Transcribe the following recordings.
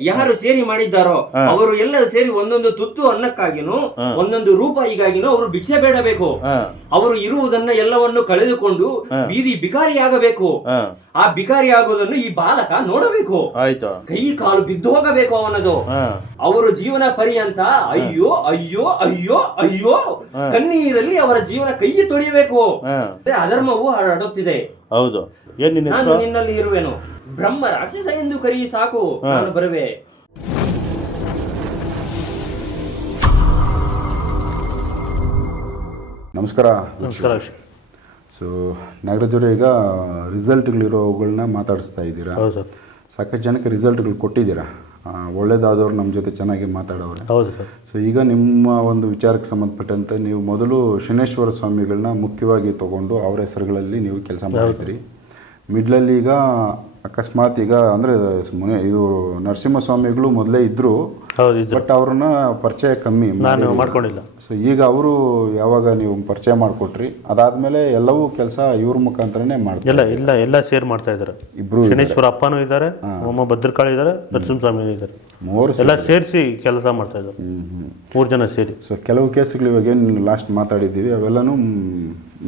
ಯಾರು ಸೇರಿ ಮಾಡಿದ್ದಾರೋ ಅವರು ಎಲ್ಲ ಸೇರಿ ಒಂದೊಂದು ತುತ್ತು ಅನ್ನಕ್ಕಾಗಿನೂ ಒಂದೊಂದು ರೂಪಾಯಿಗಾಗಿನೂ ಅವರು ಭಿಕ್ಷೆ ಬೇಡಬೇಕು. ಅವರು ಇರುವುದನ್ನ ಎಲ್ಲವನ್ನು ಕಳೆದುಕೊಂಡು ಬೀದಿ ಬಿಕಾರಿಯಾಗಬೇಕು. ಆಗಬೇಕು ಆ ಬಿಕಾರಿ ಆಗುವುದನ್ನು ಈ ಬಾಲಕ ನೋಡಬೇಕು. ಆಯ್ತು. ಕೈ ಕಾಲು ಬಿದ್ದು ಹೋಗಬೇಕು ಅವನದು. ಅವರು ಜೀವನ ಪರ್ಯಂತ ಅಯ್ಯೋ ಅಯ್ಯೋ ಅಯ್ಯೋ ಅಯ್ಯೋ ಕಣ್ಣೀರಲ್ಲಿ ಅವರ ಜೀವನ ಕೈ ತೊಳೆಯಬೇಕು. ಅಧರ್ಮವು ಹರಡುತ್ತಿದೆ. ಹೌದು. ನಾನು ನಿನ್ನಲ್ಲಿ ಇರುವೆನು. ಬ್ರಹ್ಮ ರಾಕ್ಷಸ ಎಂದು ಕರಿ ಸಾಕು ನಾನು ಬರುವೆ. ನಮಸ್ಕಾರ. ನಮಸ್ಕಾರ. ಸೊ ನಾಗರಾಜರು ಈಗ ರಿಸಲ್ಟ್ಗಳಿರೋಗಳನ್ನ ಮಾತಾಡಿಸ್ತಾ ಇದ್ದೀರಾ? ಹೌದು ಸರ್. ಸಾಕಷ್ಟು ಜನಕ್ಕೆ ರಿಸಲ್ಟ್ಗಳು ಕೊಟ್ಟಿದ್ದೀರಾ? ಒಳ್ಳೇದಾದವ್ರು ನಮ್ಮ ಜೊತೆ ಚೆನ್ನಾಗಿ ಮಾತಾಡೋರು ಹೌದು ಸರ್. ಸೊ ಈಗ ನಿಮ್ಮ ಒಂದು ವಿಚಾರಕ್ಕೆ ಸಂಬಂಧಪಟ್ಟಂತೆ ನೀವು ಮೊದಲು ಶನೇಶ್ವರ ಸ್ವಾಮಿಗಳನ್ನ ಮುಖ್ಯವಾಗಿ ತಗೊಂಡು ಅವರ ಹೆಸರುಗಳಲ್ಲಿ ನೀವು ಕೆಲಸ ಮಾಡಿದ್ರಿ ಮಿಡ್ಲಲ್ಲಿ ಈಗ ಅಕಸ್ಮಾತ್ ಈಗ ಅಂದರೆ ಮುನೆ ಇದು ನರಸಿಂಹ ಸ್ವಾಮಿಗಳು ಮೊದಲೇ ಇದ್ದರು ಹೌದು ಬಟ್ ಅವ್ರನ್ನ ಪರಿಚಯ ಕಮ್ಮಿ ನಾನು ಮಾಡ್ಕೊಂಡಿಲ್ಲ. ಸೊ ಈಗ ಅವರು ಯಾವಾಗ ನೀವು ಪರಿಚಯ ಮಾಡಿಕೊಟ್ರಿ ಅದಾದ್ಮೇಲೆ ಎಲ್ಲವೂ ಕೆಲಸ ಇವ್ರ ಮುಖಾಂತರನೇ ಮಾಡ್ತಾರೆ. ಎಲ್ಲ ಇಲ್ಲ ಎಲ್ಲ ಸೇರ್ ಮಾಡ್ತಾ ಇದ್ದಾರೆ. ಇಬ್ರು ಶನೇಶ್ವರ ಅಪ್ಪನೂ ಇದ್ದಾರೆ ಅಮ್ಮ ಭದ್ರಕಾಳಿ ಇದ್ದಾರೆ ನರಸಿಂಹ ಸ್ವಾಮಿ ಇದ್ದಾರೆ ಮೂರು ಎಲ್ಲ ಸೇರಿಸಿ ಕೆಲಸ ಮಾಡ್ತಾ ಇದ್ದಾರೆ. ಮೂರು ಜನ ಸೇರಿ. ಸೊ ಕೆಲವು ಕೇಸ್ಗಳು ಇವಾಗ ಏನು ಲಾಸ್ಟ್ ಮಾತಾಡಿದ್ದೀವಿ ಅವೆಲ್ಲನೂ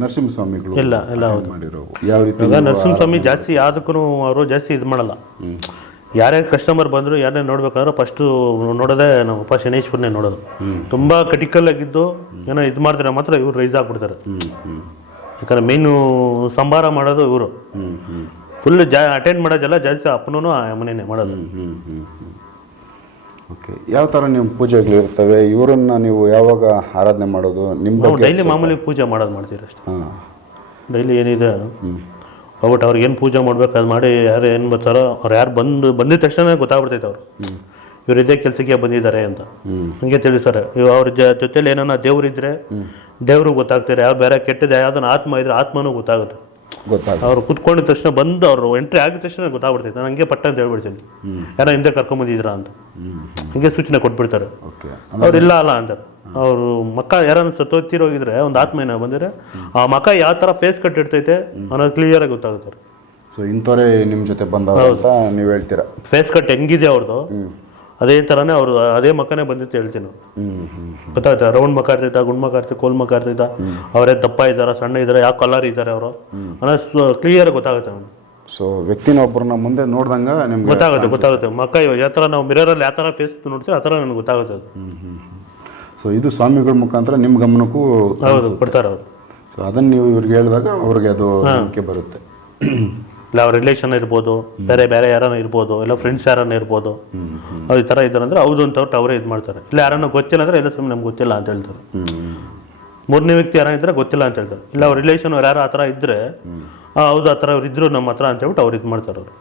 ನರಸಿಂಹ ನರಸಿಂಹಸ್ವಾಮಿಗಳು ಎಲ್ಲ ಎಲ್ಲ ಮಾಡಿರೋ ಯಾವ ರೀತಿ ಈಗ ನರಸಿಂಹ ಸ್ವಾಮಿ ಜಾಸ್ತಿ ಯಾವ್ದಕ್ಕೂ ಅವರು ಜಾಸ್ತಿ ಇದು ಮಾಡಲ್ಲ. ಯಾರ್ಯಾರು ಕಸ್ಟಮರ್ ಬಂದರು ಯಾರನ್ನೇ ನೋಡ್ಬೇಕಾದ್ರೆ ಫಸ್ಟು ನೋಡೋದೇ ನಾವು ಅಪ್ಪ ಶನೇಶ್ವರನೇ ನೋಡೋದು. ತುಂಬ ಕ್ರಿಟಿಕಲ್ ಆಗಿದ್ದು ಏನೋ ಇದು ಮಾಡ್ತಾರೆ ಮಾತ್ರ ಇವ್ರು ರೈಸ್ ಹಾಕ್ಬಿಡ್ತಾರೆ ಯಾಕಂದ್ರೆ ಮೇನು ಸಂಬಾರ ಮಾಡೋದು ಇವರು. ಫುಲ್ ಜಾ ಅಟೆಂಡ್ ಮಾಡೋದೆಲ್ಲ ಜಾಸ್ತಿ ಅಪ್ಪನೂ ಮನೇನೆ ಮಾಡೋದು. ಓಕೆ ಯಾವ ಥರ ನಿಮ್ಮ ಪೂಜೆಗಳು ಇರ್ತವೆ? ಇವರನ್ನ ನೀವು ಯಾವಾಗ ಆರಾಧನೆ ಮಾಡೋದು? ನಿಮ್ಮ ಡೈಲಿ ಮಾಮೂಲಿ ಪೂಜೆ ಮಾಡೋದು ಮಾಡ್ತೀರಷ್ಟೇ ಅಷ್ಟೇ. ಡೈಲಿ ಏನಿದೆ ಹೋಗ್ಬಿಟ್ಟು ಅವ್ರಿಗೆ ಏನು ಪೂಜೆ ಮಾಡ್ಬೇಕು ಅದು ಮಾಡಿ ಯಾರು ಏನು ಬರ್ತಾರೋ ಅವ್ರು ಯಾರು ಬಂದು ಬಂದಿದ ತಕ್ಷಣ ಗೊತ್ತಾಗ್ಬಿಡ್ತೈತೆ ಅವರು. ಇವ್ರು ಇದೇ ಕೆಲಸಕ್ಕೆ ಬಂದಿದ್ದಾರೆ ಅಂತ. ಹಂಗೆ ತಿಳಿಸ್ತಾರೆ ಇವ್ ಅವ್ರ ಜೊತೆಲಿ ಏನಾನ ದೇವ್ರಿದ್ರೆ ದೇವ್ರಿಗೆ ಗೊತ್ತಾಗ್ತಾರೆ ಯಾವ ಬೇರೆ ಕೆಟ್ಟದ್ದು ಯಾವ್ದನ್ನ ಆತ್ಮ ಇದ್ರೆ ಆತ್ಮನೂ ಗೊತ್ತಾಗುತ್ತೆ. ಗೊತ್ತಾಗ ಅವ್ರು ಕುತ್ಕೊಂಡಿದ ತಕ್ಷಣ ಬಂದು ಅವರು ಎಂಟ್ರಿ ಆಗಿದ ತಕ್ಷಣ ಗೊತ್ತಾಗ್ಬಿಡ್ತೈತೆ. ನಂಗೆ ಹಂಗೆ ಪಟ್ಟ ಅಂತ ಹೇಳ್ಬಿಡ್ತೀನಿ ಯಾರೋ ಹಿಂದೆ ಕರ್ಕೊಂಬಂದಿದ್ರಾ ಅಂತ. ಹಂಗೆ ಸೂಚನೆ ಕೊಟ್ಬಿಡ್ತಾರೆ. ಅವ್ರು ಇಲ್ಲ ಅಲ್ಲ ಅಂತಾರೆ. ಅವರು ಮಕ್ಕ ಯಾರನ್ನ ಸತ್ತೋಗ್ತಿರೋಗಿದ್ರೆ ಒಂದು ಆತ್ಮ ಏನೋ ಬಂದಿದ್ರೆ ಆ ಮಕ್ಕ ಯಾವ ತರ ಫೇಸ್ ಕಟ್ ಇರ್ತೈತೆ ಅನ್ನೋದು ಕ್ಲಿಯರ್ ಆಗಿ ಗೊತ್ತಾಗುತ್ತೆ ಸೊ ಇಂಥವರೇ ನಿಮ್ಮ ಜೊತೆ ಬಂದ ನೀವು ಹೇಳ್ತೀರಾ? ಫೇಸ್ ಕಟ್ ಹೆಂಗಿದೆ ಅವ್ರದ್ದು ಅದೇ ಥರನೇ ಅವರು ಅದೇ ಮಕ್ಕನೇ ಬಂದಿತ್ತು ಹೇಳ್ತೀನಿ. ಗೊತ್ತಾಗುತ್ತೆ ರೌಂಡ್ ಮಕ್ಕ ಇರ್ತೈತ ಗುಂಡ್ ಮಕ್ಕ ಇರ್ತೈತೆ ಕೋಲ್ ಮಕ್ಕ ಇರ್ತೈತ? ಅವರೇ ದಪ್ಪ ಇದ್ದಾರಾ ಸಣ್ಣ ಇದ್ದಾರೆ ಯಾವ ಕಲರ್ ಇದ್ದಾರೆ ಅವರು? ಅನ್ನೋ ಕ್ಲಿಯರ್ ಗೊತ್ತಾಗುತ್ತೆ ಅವನು ಸೊ ವ್ಯಕ್ತಿನ ಒಬ್ಬರನ್ನ ಮುಂದೆ ನೋಡ್ದಂಗ ನಿಮ್ಗೆ ಗೊತ್ತಾಗುತ್ತೆ ಗೊತ್ತಾಗುತ್ತೆ. ಮಕ್ಕ ಇವಾಗ ಯಾವ ಥರ ನಾವು ಮಿರರಲ್ಲಿ ಯಾವ ಥರ ಫೇಸ್ ನೋಡ್ತೀವಿ ಆ ಥರ ನನಗೆ ಗೊತ್ತಾಗುತ್ತೆ ಅದು. ಸೊ ಇದು ಸ್ವಾಮಿಗಳ ಮುಖಾಂತರ ನಿಮ್ಮ ಗಮನಕ್ಕೂ ಹೌದು ಕೊಡ್ತಾರೆ ಅವರು. ಸೊ ಅದನ್ನು ನೀವು ಇವ್ರಿಗೆ ಹೇಳಿದಾಗ ಅವ್ರಿಗೆ ಅದು ನಂಬಿಕೆ ಬರುತ್ತೆ. ಇಲ್ಲ ಅವ್ರ ರಿಲೇಷನ್ ಇರ್ಬೋದು ಬೇರೆ ಬೇರೆ ಯಾರನ್ನ ಇರ್ಬೋದು ಇಲ್ಲ ಫ್ರೆಂಡ್ಸ್ ಯಾರನ್ನ ಇರ್ಬೋದು. ಅವ್ರು ಈ ಥರ ಇದ್ದಾರೆ ಅಂದ್ರೆ ಹೌದು ಅಂತ ಅವ್ರು ಅವರೇ ಇದು ಮಾಡ್ತಾರೆ. ಇಲ್ಲ ಯಾರನ್ನ ಗೊತ್ತಿಲ್ಲ ಅಂದ್ರೆ ಇಲ್ಲ ಸುಮ್ಮನೆ ನಮ್ಗೆ ಗೊತ್ತಿಲ್ಲ ಅಂತ ಹೇಳ್ತಾರೆ. ಮೂರನೇ ವ್ಯಕ್ತಿ ಯಾರ ಇದ್ರೆ ಗೊತ್ತಿಲ್ಲ ಅಂತ ಹೇಳ್ತಾರೆ. ಇಲ್ಲ ಅವ್ರ ರಿಲೇಷನ್ ಅವ್ರು ಯಾರು ಆ ಥರ ಇದ್ದರೆ ಹೌದು ಆ ಥರ ಅವ್ರು ಇದ್ರು ನಮ್ಮ ಹತ್ರ ಅಂತ ಹೇಳ್ಬಿಟ್ಟು ಅವ್ರು ಇದು ಮಾಡ್ತಾರೆ ಅವರು.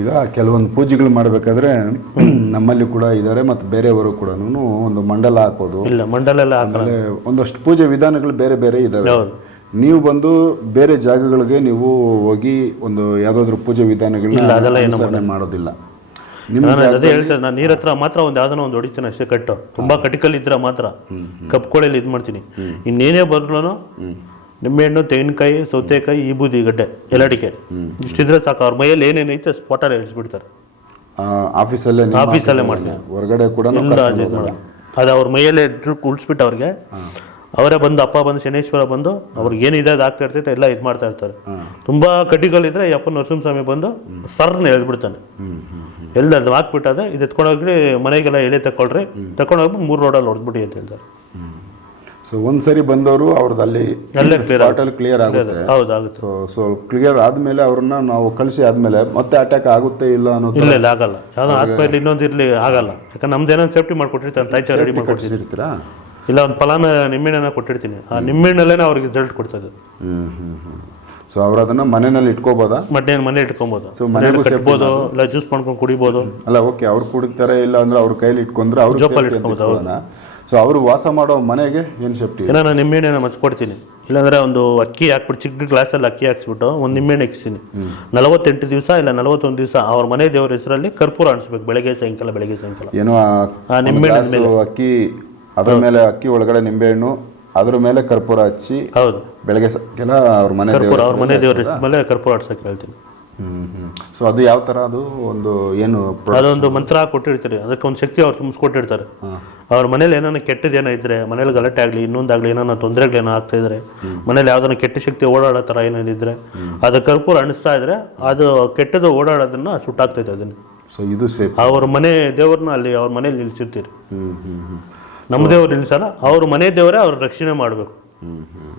ಈಗ ಕೆಲವೊಂದು ಪೂಜೆಗಳು ಮಾಡಬೇಕಾದ್ರೆ ನಮ್ಮಲ್ಲಿ ಕೂಡ ಇದ್ದಾರೆ ಮತ್ತು ಬೇರೆಯವರು ಕೂಡ ಒಂದು ಮಂಡಲ ಹಾಕೋದು. ಇಲ್ಲ ಮಂಡಲ ಎಲ್ಲ ಆಮೇಲೆ ಒಂದಷ್ಟು ಪೂಜೆ ವಿಧಾನಗಳು ಬೇರೆ ಬೇರೆ ಇದ್ದಾವೆ ನೀವು ಬಂದು ಬೇರೆ ಜಾಗಗಳಿಗೆ ನೀವು ಹೋಗಿ ಒಂದು ಯಾವ್ದಾದ್ರು ಪೂಜೆ ವಿಧಾನಗಳನ್ನ ಅನುಸರಣೆ ಮಾಡೋದಿಲ್ಲ. ನಾನು ಅದೇ ಹೇಳ್ತೇನೆ ನಾನು ನೀರತ್ರ ಹತ್ರ ಮಾತ್ರ ಒಂದು ಯಾವ್ದನ್ನ ಒಂದು ಹೊಡಿತೀನಿ ಅಷ್ಟೇ ಕಟ್ಟು. ತುಂಬಾ ಕಟಿಕಲ್ ಇದ್ರೆ ಮಾತ್ರ. ಕಪ್ಕೊಳ್ಳಿ ಇದು ಮಾಡ್ತೀನಿ ಇನ್ನೇನೇ ಬಂದ್ರು ನಿಂಬೆಹಣ್ಣು ತೆಂಗಿನಕಾಯಿ ಸೌತೆಕಾಯಿ ಈ ಬೂದಿ ಗಡ್ಡೆ ಎಲ್ಲಡಿಕೆ. ಇಷ್ಟಿದ್ರೆ ಸಾಕು. ಅವ್ರ ಮೈಯಲ್ಲಿ ಏನೇನೈತೆ ಸ್ಪಾಟಲ್ಲಿ ಇಳಿಸ್ಬಿಡ್ತಾರೆ ಆಫೀಸಲ್ಲೇ ಆಫೀಸಲ್ಲೇ ಮಾಡ್ತೀನಿ ಹೊರಗಡೆ ಕೂಡ ಅದು ಅವ್ರ ಮೈಯಲ್ಲೇ ಉಳಿಸ್ಬಿಟ್ಟು ಅವ್ರಿಗೆ. ಅವರೇ ಬಂದು ಅಪ್ಪ ಬಂದು ಶನೇಶ್ವರ ಬಂದು ಅವ್ರಿಗೆ ಏನಿದೆ ಅದು ಆಗ್ತಾ ಇರ್ತೈತೆ ಎಲ್ಲ ಇದು ಮಾಡ್ತಾ ಇರ್ತಾರೆ. ತುಂಬಾ ಕಡ್ಡಿಗಳಿದ್ರೆ ಈ ಅಪ್ಪ ನರಸಿಂಹಸ್ವಾಮಿ ಬಂದು ಸರ್ನ ಎಳ್ದ್ಬಿಡ್ತಾನೆ. ಎಳ್ದು ಅದು ಹಾಕ್ಬಿಟ್ಟದೆ ಇದು ಎತ್ಕೊಂಡೋಗ್ರಿ ಮನೆಗೆಲ್ಲ ಎಳೆ ತಗೊಳ್ರಿ ತಕೊಂಡೋಗ್ಬಿಟ್ಟು ಮೂರು ರೋಡಲ್ಲಿ ಹೊಡೆದ್ಬಿಡಿ ಅಂತ ಹೇಳ್ತಾರೆ. ಸೊ ಒಂದ್ಸರಿ ಬಂದವರು ಅವ್ರದ್ದು ಅಲ್ಲಿ ಅಲ್ಲಿ ಕ್ಲಿಯರ್ ಆಗುತ್ತೆ. ಹೌದು ಆಗುತ್ತೆ. ಸೊ ಸೊ ಕ್ಲಿಯರ್ ಆದ್ಮೇಲೆ ಅವ್ರನ್ನ ನಾವು ಕಳಿಸಿ ಆದ್ಮೇಲೆ ಮತ್ತೆ ಅಟ್ಯಾಕ್ ಆಗುತ್ತೆ ಇಲ್ಲ ಅನ್ನೋದು ಇಲ್ಲ ಇಲ್ಲ ಆಗಲ್ಲ. ಯಾವ್ದೋ ಇನ್ನೊಂದು ಇರ್ಲಿ ಆಗಲ್ಲ. ಯಾಕಂದ್ರೆ ನಮ್ದು ಏನೋ ಸೇಫ್ಟಿ ಮಾಡ್ಕೊಟ್ಟಿರ್ತಾರೆ ರೆಡಿ ಇಲ್ಲ ಒಂದು ಫಲಾನ ನಿಮ್ಮೆಣ್ಣೆನ ಕೊಟ್ಟಿರ್ತೀನಿ. ಆ ನಿಂಬೆಹಣ್ಣಲ್ಲೇ ಅವ್ರಿಗೆ ರಿಸಲ್ಟ್ ಕೊಡ್ತದೆ. ಹ್ಮ್ ಹ್ಮ್ ಹ್ಮ್. ಸೊ ಅವ್ರು ಅದನ್ನ ಮನೆಯಲ್ಲಿ ಇಟ್ಕೋಬೋದಾ? ಮಡ್ಡೆ ಮನೆ ಇಟ್ಕೊಬೋದು. ಸೊ ಮನೆಗೂ ಕಟ್ಬೋದು ಇಲ್ಲ ಜ್ಯೂಸ್ ಮಾಡ್ಕೊಂಡು ಕುಡಿಬೋದು. ಅಲ್ಲ ಓಕೆ ಅವ್ರು ಕುಡಿತಾರೆ ಇಲ್ಲ ಅಂದ್ರೆ ಅವ್ರ ಕೈಲಿ ಇಟ್ಕೊಂಡ್ರೆ ಅವ್ರು ಜೋಪಾಲಿ ಇಟ್ಕೊಬೋದು, ಸೊ ಅವರು ವಾಸ ಮಾಡೋ ಮನೆಗೆ ಏನು ಸೇಫ್ಟಿ ಇಲ್ಲ ನಾನು ನಿಂಬೆಹಣ್ಣು ಮಚ್ಕೊಡ್ತೀನಿ. ಇಲ್ಲಾಂದ್ರೆ ಒಂದು ಅಕ್ಕಿ ಹಾಕ್ಬಿಟ್ಟು ಚಿಕ್ಕ ಗ್ಲಾಸಲ್ಲಿ ಅಕ್ಕಿ ಹಾಕ್ಸ್ಬಿಟ್ಟು ಒಂದು ನಿಂಬೆಹಣ್ಣು ಇಕ್ಕಿಸ್ತೀನಿ ನಲವತ್ತೆಂಟು ದಿವಸ ಇಲ್ಲ ನಲವತ್ತೊಂದು ದಿವಸ ಅವ್ರ ಮನೆ ದೇವರ ಹೆಸರಲ್ಲಿ ಕರ್ಪೂರ ಅಣಿಸ್ಬೇಕು ಬೆಳಗ್ಗೆ ಸಾಯಂಕಾಲ ಬೆಳಗ್ಗೆ ಸಾಯಂಕಾಲ. ಏನೋ ಆ ನಿಂಬೆಹಣ್ಣು ಅಕ್ಕಿ ಅದರ ಮೇಲೆ ಅಕ್ಕಿ ಒಳಗಡೆ ನಿಂಬೆಹಣ್ಣು ಅದ್ರ ಮೇಲೆ ಕರ್ಪೂರ ಹಚ್ಚಿ ಹೌದು. ಬೆಳಗ್ಗೆ ಸಾಯಂಕಾಲ ಅವ್ರ ಮನೆ ಕರ್ಪೂರ ಅವ್ರ ಮನೆ ದೇವರ ಹೆಸರ ಮೇಲೆ ಕರ್ಪೂರ ಆಡ್ಸಕ್ಕೆ ಹೇಳ್ತೀನಿ. ಸೊ ಅದು ಯಾವ ತರ? ಅದು ಒಂದು ಏನು ಅದೊಂದು ಮಂತ್ರ ಕೊಟ್ಟಿರ್ತಾರೆ. ಅದಕ್ಕೆ ಒಂದು ಶಕ್ತಿ ಅವ್ರು ತುಂಬಿಸ್ಕೊಟ್ಟಿರ್ತಾರೆ ಅವ್ರ ಮನೇಲಿ ಏನಾನ ಕೆಟ್ಟದೇನೋ ಇದ್ರೆ ಮನೇಲಿ ಗಲಾಟೆ ಆಗಲಿ ಇನ್ನೊಂದಾಗಲಿ ಏನೋ ತೊಂದರೆಗಳೇನೋ ಆಗ್ತಾ ಇದ್ರೆ ಮನೇಲಿ ಯಾವ್ದಾನ ಕೆಟ್ಟ ಶಕ್ತಿ ಓಡಾಡೋ ಥರ ಏನೇನಿದ್ರೆ ಅದು ಕರ್ಪೂರ ಅಣಿಸ್ತಾ ಇದ್ರೆ ಅದು ಕೆಟ್ಟದ ಓಡಾಡೋದನ್ನ ಸುಟ್ಟಾಗ್ತೈತೆ ಅದನ್ನ. ಸೊ ಇದು ಸೇಫ್. ಅವ್ರ ಮನೆ ದೇವ್ರನ್ನ ಅಲ್ಲಿ ಅವ್ರ ಮನೇಲಿ ಹ್ಮ್ ನಮ್ಮ ದೇವ್ರು ನಿಲ್ಸಲ್ಲ ಅವ್ರ ಮನೆ ದೇವರೇ ಅವ್ರ ರಕ್ಷಣೆ ಮಾಡಬೇಕು. ಹ್ಮ್ ಹ್ಮ್.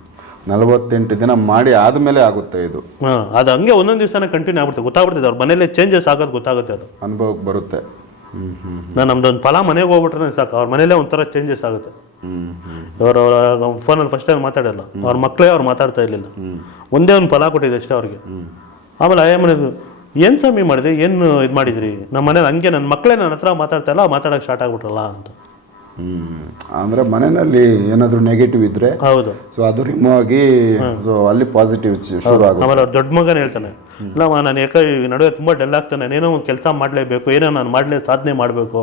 ನಲವತ್ತೆಂಟು ದಿನ ಮಾಡಿ ಆದಮೇಲೆ ಆಗುತ್ತೆ ಇದು. ಹಾಂ ಅದು ಹಂಗೆ ಒಂದೊಂದು ದಿವಸನ ಕಂಟಿನ್ಯೂ ಆಗ್ಬಿಡುತ್ತೆ ಗೊತ್ತಾಗ್ಬಿಡ್ತದೆ ಅವ್ರ ಮನೇಲಿ ಚೇಂಜಸ್ ಆಗೋದು ಗೊತ್ತಾಗುತ್ತೆ ಅದು. ಅನುಭವಕ್ಕೆ ಬರುತ್ತೆ. ಹ್ಮ್ ಹ್ಮ್ ನಾನು ನಮ್ದೊಂದು ಫಲ ಮನೆಗೆ ಹೋಗ್ಬಿಟ್ರೆ ಸಾಕು ಅವ್ರ ಮನೇಲೇ ಒಂಥರ ಚೇಂಜಸ್ ಆಗುತ್ತೆ. ಹ್ಮ್ ಹ್ಮ್. ಅವರು ಫೋನಲ್ಲಿ ಫಸ್ಟ್ ಟೈಮ್ ಮಾತಾಡಲ್ಲ ಅವ್ರ ಮಕ್ಕಳೇ ಅವ್ರು ಮಾತಾಡ್ತಾ ಇರಲಿಲ್ಲ. ಒಂದೇ ಒಂದು ಫಲ ಕೊಟ್ಟಿದೆ ಅಷ್ಟೇ ಅವ್ರಿಗೆ. ಆಮೇಲೆ ಆಯಮ್ಮನ ಏನು ಸ್ವಾಮಿ ಮಾಡಿದೆ ಏನು ಇದು ಮಾಡಿದ್ರಿ? ನಮ್ಮ ಮನೇಲಿ ಹಂಗೆ ನನ್ನ ಮಕ್ಕಳೇ ನನ್ನ ಹತ್ರ ಮಾತಾಡ್ತಾ ಇಲ್ಲ ಮಾತಾಡೋಕೆ ಸ್ಟಾರ್ಟ್ ಆಗ್ಬಿಟ್ರಲ್ಲ ಅಂತ. ಅಂದ್ರೆ ಮನೆಯಲ್ಲಿ ಏನಾದರೂ ನೆಗೆಟಿವ್ ಇದ್ರೆ ಹೌದು. ಸೊ ಅದು ರಿಮೂವ್ ಆಗಿ ಸೊ ಅಲ್ಲಿ ಪಾಸಿಟಿವ್ ಶುರು ಆಗುತ್ತೆ ಆಮೇಲೆ ದೊಡ್ಡ ಮಗನ ಹೇಳ್ತಾನೆ ಇಲ್ಲಮ್ಮ ನಾನು ಯಾಕೆ ಈ ನಡುವೆ ತುಂಬ ಡಲ್ ಆಗ್ತಾನೆ ಏನೋ ಒಂದು ಕೆಲಸ ಮಾಡಲೇಬೇಕು ಏನೋ ನಾನು ಮಾಡಲೇ ಸಾಧನೆ ಮಾಡಬೇಕು.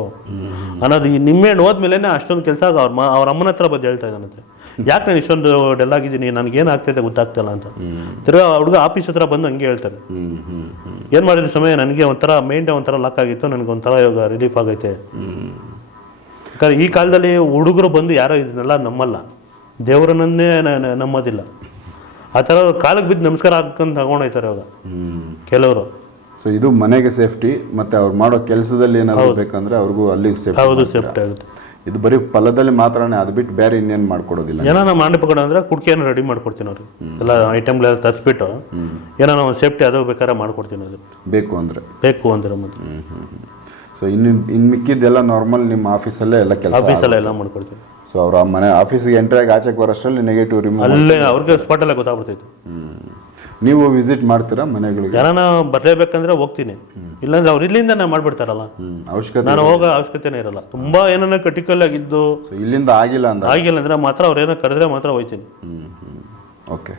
ಅನ್ನೋದು ಈ ನಿಮ್ಮೆಣ್ಣು ಹೋದ್ಮೇಲೆ ಅಷ್ಟೊಂದು ಕೆಲಸ ಆಗ ಅವ್ರ ಅವ್ರ ಅಮ್ಮನ ಹತ್ರ ಬಂದು ಹೇಳ್ತಾ ಇದ್ದಾನಂತೆ ಯಾಕೆ ನಾನು ಇಷ್ಟೊಂದು ಡಲ್ ಆಗಿದ್ದೀನಿ ನನಗೇನು ಆಗ್ತೈತೆ ಗೊತ್ತಾಗ್ತಿಲ್ಲ ಅಂತ. ತಿರ್ಗಾ ಹುಡುಗ ಆಫೀಸ್ ಹತ್ರ ಬಂದು ಹಂಗೆ ಹೇಳ್ತಾನೆ. ಏನು ಮಾಡಿದ್ರು ಸಮಯ ನನಗೆ ಒಂಥರ ಮೈಂಡ್ ಒಂಥರ ಲಾಕ್ ಆಗಿತ್ತು ನನಗೆ ಒಂಥರ ಇವಾಗ ರಿಲೀಫ್ ಆಗೈತೆ ಈ ಕಾಲದಲ್ಲಿ ಹುಡುಗರು ಬಂದು ಯಾರೋ ಇದನ್ನೆಲ್ಲ ನಮ್ಮಲ್ಲ. ದೇವರನ್ನೇ ನ- ನ- ನಂಬೋದಿಲ್ಲ ಆ ಥರ ಕಾಲಕ್ಕೆ ಬಿದ್ದು ನಮಸ್ಕಾರ ಹಾಕೊಂಡು ತಗೊಂಡೋಯ್ತಾರೆ ಅವಾಗ ಕೆಲವರು. ಸೊ ಇದು ಮನೆಗೆ ಸೇಫ್ಟಿ ಮತ್ತೆ ಅವ್ರು ಮಾಡೋ ಕೆಲಸದಲ್ಲಿ ಏನಾದರೂ ಬೇಕಂದ್ರೆ ಅವ್ರಿಗೂ ಅಲ್ಲಿ ಸೇಫ್ಟಿ ಹೌದು ಸೇಫ್ಟಿ ಆಗುತ್ತೆ. ಇದು ಬರೀ ಫಲದಲ್ಲಿ ಮಾತ್ರನೇ ಅದು ಬಿಟ್ಟು ಬೇರೆ ಇನ್ನೇನು ಮಾಡ್ಕೊಡೋದಿಲ್ಲ ಏನೋ ಮಂಡಪ ಅಂದ್ರೆ ಕುಡ್ಕಿಯನ್ನು ರೆಡಿ ಮಾಡ್ಕೊಡ್ತೀನಿ ಅವ್ರಿಗೆ. ಎಲ್ಲ ಐಟಮ್ಗಳೆಲ್ಲ ತರಿಸ್ಬಿಟ್ಟು ಏನೋ ಒಂದು ಸೇಫ್ಟಿ ಅದು ಬೇಕಾದ್ರೆ ಮಾಡ್ಕೊಡ್ತೀನಿ ಅದು ಬೇಕು ಅಂದರೆ? ಬೇಕು ಅಂದರೆ ಮತ್ತೆ. ಸೊ ಇನ್ನು ಇನ್ನು ಮಿಕ್ಕಿದ್ದೆಲ್ಲ ನಾರ್ಮಲ್ ನಿಮ್ಮ ಆಫೀಸಲ್ಲೇ ಎಲ್ಲ ಕೆಲಸ ಆಫೀಸಲ್ಲೇ ಎಲ್ಲ ಮಾಡ್ಕೊಳ್ತೀವಿ. ಸೊ ಅವ್ರ ಮನೆ ಆಫೀಸಿಗೆ ಎಂಟ್ರಿ ಆಗಿ ಆಚೆಗೆ ಬರೋಷ್ಟರಲ್ಲಿ ನೆಗೆಟಿವ್ ರಿಮೂವ್ ಅಲ್ಲೇ ಅವ್ರಿಗೆ ಸ್ಪಾಟಲ್ಲೇ ಗೊತ್ತಾಗ್ಬಿಡ್ತೈತೆ. ನೀವು ವಿಸಿಟ್ ಮಾಡ್ತೀರಾ ಮನೆಗಳಿಗೆ? ಯಾರನ್ನ ಬರಲೇಬೇಕಂದ್ರೆ ಹೋಗ್ತೀನಿ. ಇಲ್ಲಾಂದ್ರೆ ಅವ್ರು ಇಲ್ಲಿಂದ ನಾ ಮಾಡ್ಬಿಡ್ತಾರಲ್ಲ. ಹ್ಮ್ ಅವಶ್ಯಕತೆ ನಾನು ಹೋಗೋ ಅವಶ್ಯಕತೆನೇ ಇರಲ್ಲ. ತುಂಬಾ ಏನನ್ನ ಕ್ರಿಟಿಕಲ್ ಆಗಿದ್ದು ಸೊ ಇಲ್ಲಿಂದ ಆಗಿಲ್ಲ ಅಂದ ಆಗಿಲ್ಲ ಅಂದ್ರೆ ಮಾತ್ರ ಅವ್ರು ಏನೋ ಕರೆದ್ರೆ ಮಾತ್ರ ಹೋಯ್ತೀನಿ. ಓಕೆ